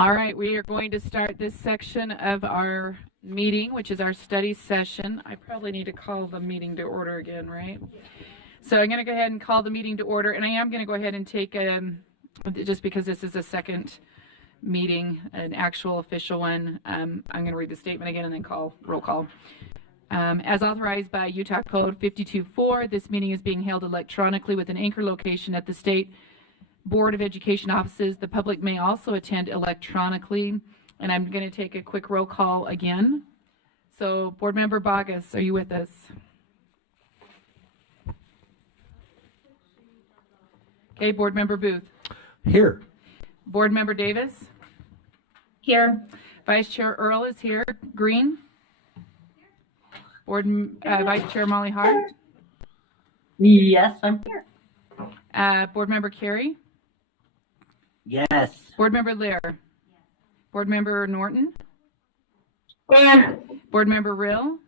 All right, we are going to start this section of our meeting, which is our study session. I probably need to call the meeting to order again, right? So I'm going to go ahead and call the meeting to order, and I am going to go ahead and take, just because this is a second meeting, an actual official one, I'm going to read the statement again and then call roll call. As authorized by Utah Code 52.4, this meeting is being held electronically with an anchor location at the State Board of Education offices. The public may also attend electronically, and I'm going to take a quick roll call again. So, Board Member Bogus, are you with us? Okay, Board Member Booth. Here. Board Member Davis. Here. Vice Chair Earl is here. Green. Vice Chair Molly Hart. Yes, I'm here. Board Member Carey. Yes. Board Member Lear. Yes. Board Member Norton. Here. Board Member Rill.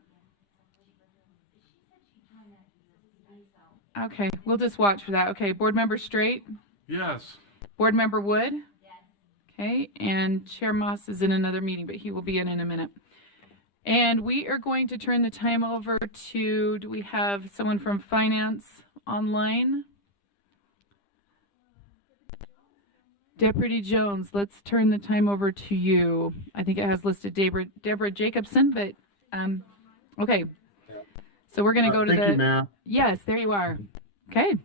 Okay, we'll just watch for that. Okay, Board Member Straight. Yes. Board Member Wood. Yes. Okay, and Chair Moss is in another meeting, but he will be in a minute. And we are going to turn the time over to, do we have someone from Finance online? Deputy Jones, let's turn the time over to you. I think it has listed Deborah Jacobson, but okay. So we're going to go to Thank you, ma'am. Yes, there you are. Okay.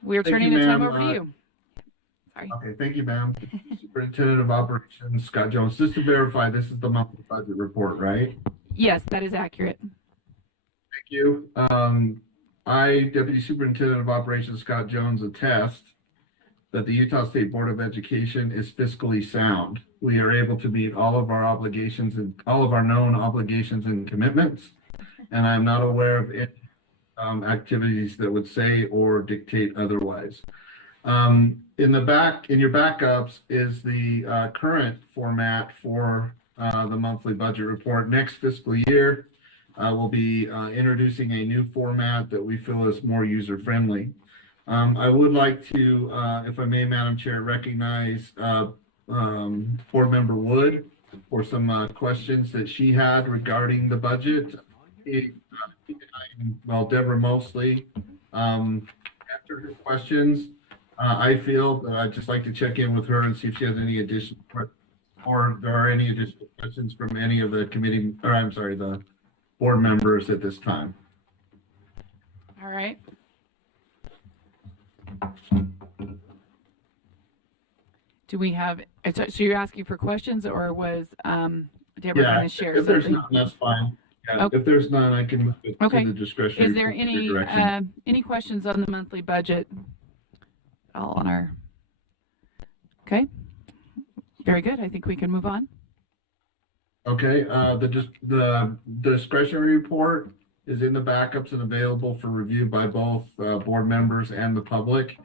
We're Thank turning you, the time ma'am. over to you. Sorry. Okay, thank you, ma'am. Superintendent of Operations, Scott Jones. Just to verify, this is the monthly budget report, right? Yes, that is accurate. Thank you. I, Deputy Superintendent of Operations, Scott Jones, attest that the Utah State Board of Education is fiscally sound. We are able to meet all of our obligations and all of our known obligations and commitments, and I'm not aware of any activities that would say or dictate otherwise. In your backups is the current format for the monthly budget report. Next fiscal year, we'll be introducing a new format that we feel is more user-friendly. I would like to, if I may, Madam Chair, recognize Board Member Wood for some questions that she had regarding the budget. Deborah mostly answered her questions. I feel that I'd just like to check in with her and see if she has any additional, or there are any additional questions from any of the committee, or I'm sorry, the board members at this time. All right. Do we have, so you're asking for questions, or was Deborah going to share if something? there's none, that's fine. Yeah, Okay. if there's none, I can move it Okay. to the discretionary. Is there any questions on the monthly budget? All on our, okay. Very good. I think we can move on. Okay, the discretionary report is in the backups and available for review by both board members and the public.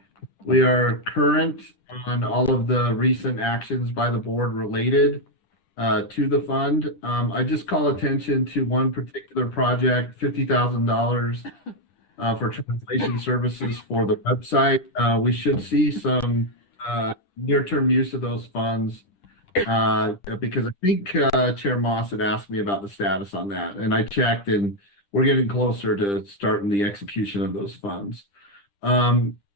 We are current on all of the recent actions by the board related to the fund. I just call attention to one particular project, $50,000 for translation services for the website. We should see some near-term use of those funds because I think Chair Moss had asked me about the status on that, and I checked, and we're getting closer to starting the execution of those funds.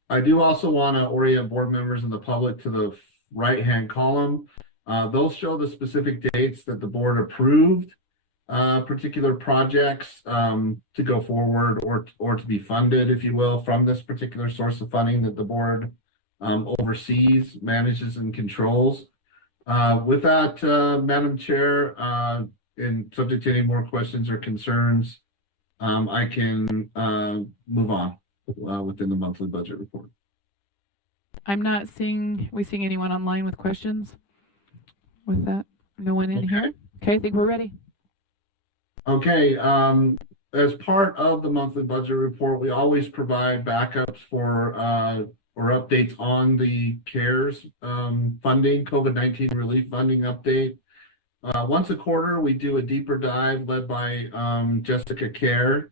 I do also want to orient board members and the public to the right-hand column. Those show the specific dates that the board approved particular projects to go forward or to be funded, if you will, from this particular source of funding that the board oversees, manages, and controls. With that, Madam Chair, and subject to any more questions or concerns, I can move on within the monthly budget report. I'm not seeing anyone online with questions with that. No one in here. Okay, I think we're ready. Okay, as part of the monthly budget report, we always provide backups for or updates on the CARES funding, COVID-19 relief funding update. Once a quarter, we do a deeper dive led by Jessica Kerr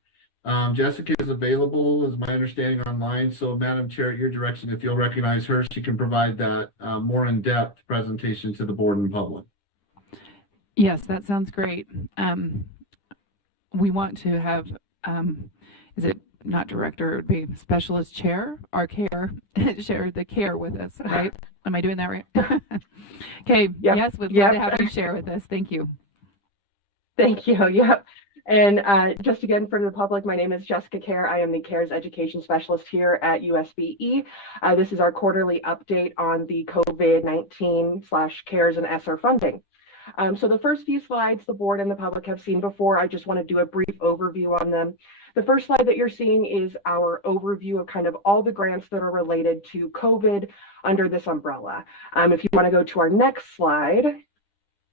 Jessica is available, is my understanding, online. So, Madam Chair, at your direction, if you'll recognize her, she can provide that more in-depth presentation to the board and public. Yes, that sounds great. We want to have, is it not director, it would be specialist chair, our care, share the care with us, right? Am I doing that right? Okay, Yep. yes, would love Yep. to have you share with us. Thank you. Thank you. Yep. And just again for the public, my name is Jessica Kerr. I am the CARES Education Specialist here at USBE. This is our quarterly update on the COVID-19/CARES and ESSER funding. So the first few slides the board and the public have seen before. I just want to do a brief overview on them. The first slide that you're seeing is our overview of kind of all the grants that are related to COVID under this umbrella. If you want to go to our next slide,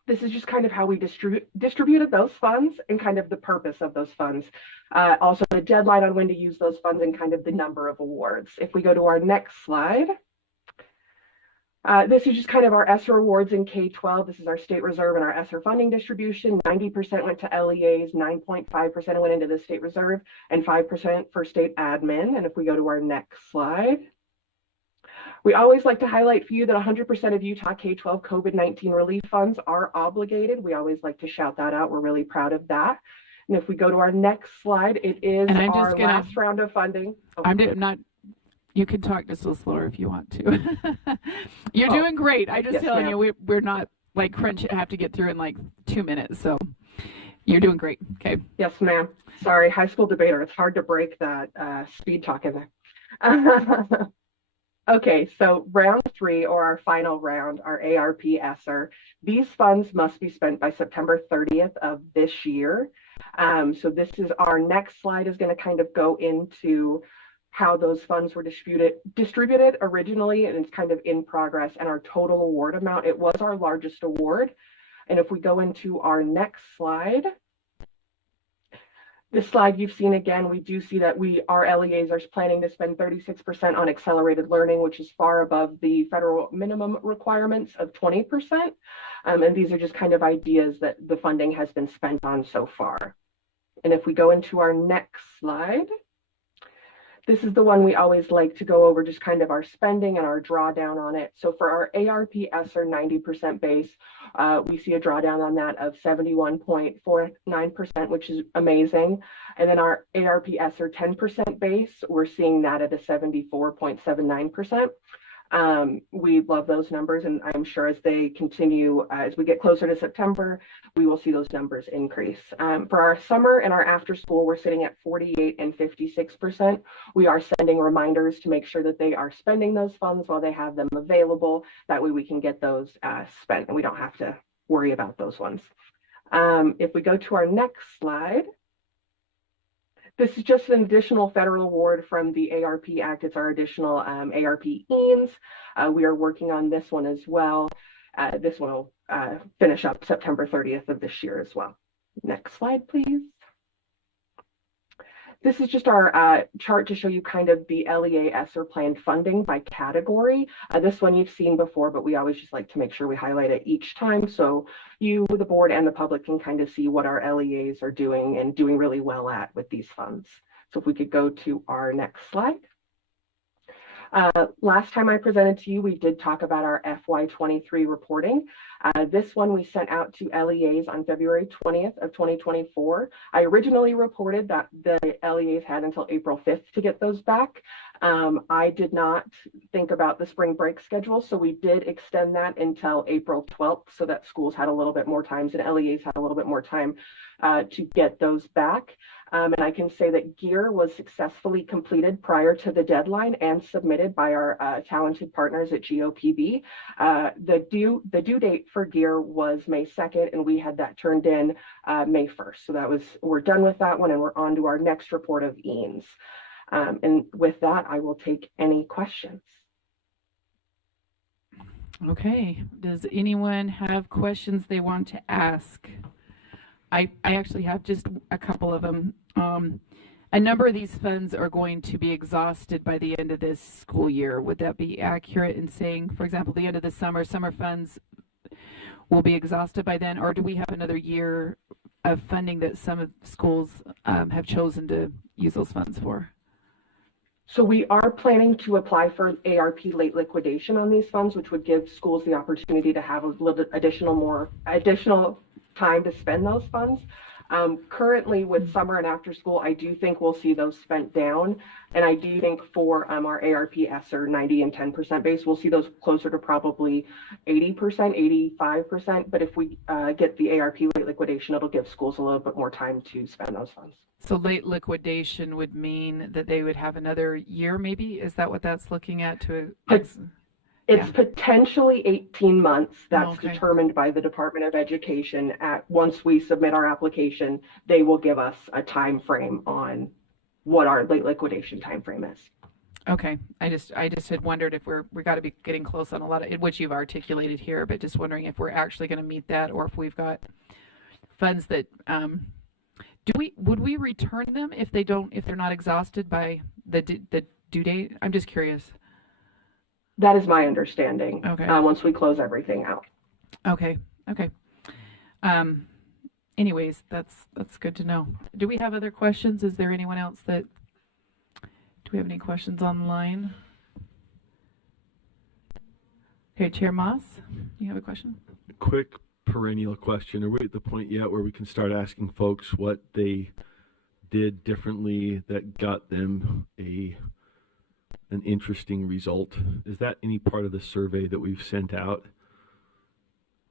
this is just kind of how we distributed those funds and kind of the purpose of those funds. Also the deadline on when to use those funds and kind of the number of awards. If we go to our next slide, this is just kind of our ESSER awards in K-12. This is our state reserve and our ESSER funding distribution. 90% went to LEAs, 9.5% went into the state reserve, and 5% for state admin. And if we go to our next slide, we always like to highlight for you that 100% of Utah K-12 COVID-19 relief funds are obligated. We always like to shout that out. We're really proud of that. And if we go to our next slide, it is our last round of funding. Oh. I'm not, you can talk just a little slower if you want to. You're doing great. I just telling you, we're not like have to get through in like 2 minutes. So you're doing great. Okay. Yes, ma'am. Sorry, high school debater. It's hard to break that speed talk in there. Okay, so round 3, or our final round, our ARP ESSER, these funds must be spent by September 30th of this year. So this is our next slide is going to kind of go into how those funds were distributed originally, and it's kind of in progress, and our total award amount. It was our largest award. And if we go into our next slide, this slide you've seen again, we do see that our LEAs are planning to spend 36% on accelerated learning, which is far above the federal minimum requirements of 20%. And these are just kind of ideas that the funding has been spent on so far. And if we go into our next slide, this is the one we always like to go over, just kind of our spending and our drawdown on it. So for our ARP ESSER 90% base, we see a drawdown on that of 71.49%, which is amazing. And then our ARP ESSER 10% base, we're seeing that at a 74.79%. We love those numbers, and I'm sure as they continue, as we get closer to September, we will see those numbers increase. For our summer and our after school, we're sitting at 48 and 56%. We are sending reminders to make sure that they are spending those funds while they have them available. That way we can get those spent and we don't have to worry about those ones. If we go to our next slide, this is just an additional federal award from the ARP Act. It's our additional ARP EANS. We are working on this one as well. This one will finish up September 30th of this year as well. Next slide, please. This is just our chart to show you kind of the LEA ESSER planned funding by category. This one you've seen before, but we always just like to make sure we highlight it each time so you, the board, and the public can kind of see what our LEAs are doing and doing really well at with these funds. So if we could go to our next slide. Last time I presented to you, we did talk about our FY23 reporting. This one we sent out to LEAs on February 20th of 2024. I originally reported that the LEAs had until April 5th to get those back. I did not think about the spring break schedule, so we did extend that until April 12th so that schools had a little bit more time and LEAs had a little bit more time to get those back. And I can say that GEAR was successfully completed prior to the deadline and submitted by our talented partners at GOPB. The due date for GEAR was May 2nd, and we had that turned in May 1st. So we're done with that one, and we're on to our next report of EANS. And with that, I will take any questions. Okay. Does anyone have questions they want to ask? I actually have just a couple of them. A number of these funds are going to be exhausted by the end of this school year. Would that be accurate in saying, for example, the end of the summer funds will be exhausted by then, or do we have another year of funding that some of the schools have chosen to use those funds for? So we are planning to apply for ARP late liquidation on these funds, which would give schools the opportunity to have a little additional time to spend those funds. Currently with summer and after school, I do think we'll see those spent down. And I do think for our ARP ESSER 90 and 10% base, we'll see those closer to probably 80%, 85%. But if we get the ARP late liquidation, it'll give schools a little bit more time to spend those funds. So late liquidation would mean that they would have another year, maybe? Is that what that's looking at? It's potentially 18 months. That's okay. determined by the Department of Education. Once we submit our application, they will give us a time frame on what our late liquidation time frame is. Okay. I just had wondered if we got to be getting close on a lot of which you've articulated here, but just wondering if we're actually going to meet that, or if we've got funds that would we return them if they're not exhausted by the due date? I'm just curious. That is my understanding. Okay. Once we close everything out. Okay. Anyways, that's good to know. Do we have other questions? Is there anyone else do we have any questions online? Okay, Chair Moss, you have a question? Quick perennial question. Are we at the point yet where we can start asking folks what they did differently that got them an interesting result? Is that any part of the survey that we've sent out?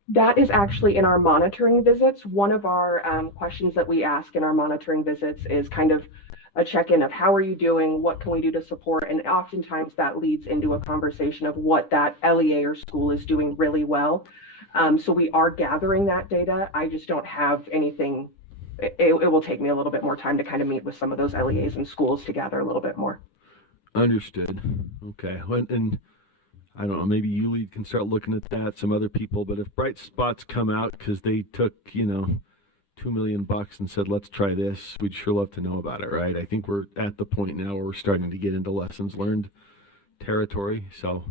That is actually in our monitoring visits. One of our questions that we ask in our monitoring visits is kind of a check-in of how are you doing? What can we do to support? And oftentimes that leads into a conversation of what that LEA or school is doing really well. So we are gathering that data. I just don't have anything. It will take me a little bit more time to kind of meet with some of those LEAs and schools to gather a little bit more. Understood. Okay. And I don't know, maybe you can start looking at that, some other people, but if Bright Spots come out because they took, $2 million and said, let's try this, we'd sure love to know about it, right? I think we're at the point now where we're starting to get into lessons learned territory. So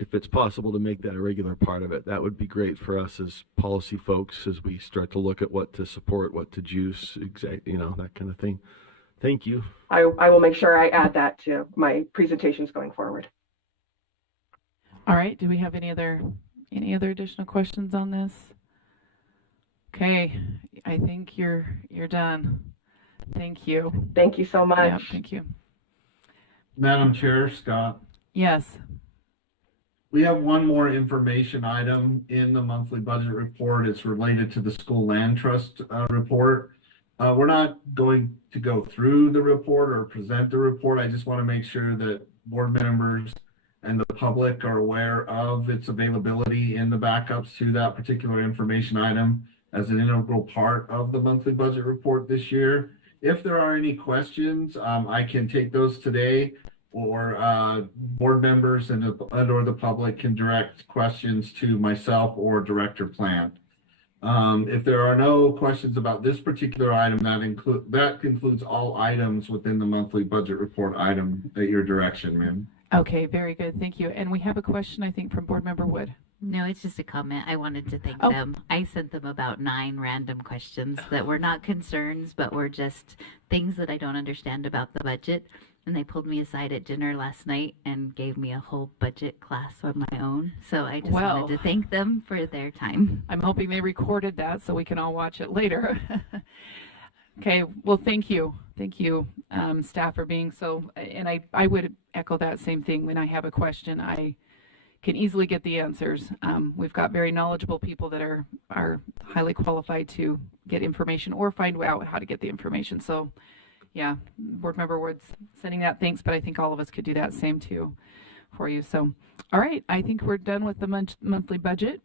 if it's possible to make that a regular part of it, that would be great for us as policy folks as we start to look at what to support, what to juice, that kind of thing. Thank you. I will make sure I add that to my presentations going forward. All right. Do we have any other additional questions on this? Okay. I think you're done. Thank you. Thank you so much. Yeah, thank you. Madam Chair, Scott. Yes. We have one more information item in the monthly budget report. It's related to the school land trust report. We're not going to go through the report or present the report. I just want to make sure that board members and the public are aware of its availability in the backups to that particular information item as an integral part of the monthly budget report this year. If there are any questions, I can take those today, or board members or the public can direct questions to myself or Director Plant. If there are no questions about this particular item, that concludes all items within the monthly budget report item at your direction, ma'am. Okay, very good. Thank you. And we have a question, I think, from Board Member Wood. No, it's just a comment. I wanted to thank Oh. them. I sent them about 9 random questions that were not concerns, but were just things that I don't understand about the budget. And they pulled me aside at dinner last night and gave me a whole budget class on my own. So I just Well. wanted to thank them for their time. I'm hoping they recorded that so we can all watch it later. Okay, well, thank you. Thank you, staff, for being so, and I would echo that same thing. When I have a question, I can easily get the answers. We've got very knowledgeable people that are highly qualified to get information or find out how to get the information. So, yeah, Board Member Woods sending that thanks, but I think all of us could do that same too for you. So, all right, I think we're done with the monthly budget.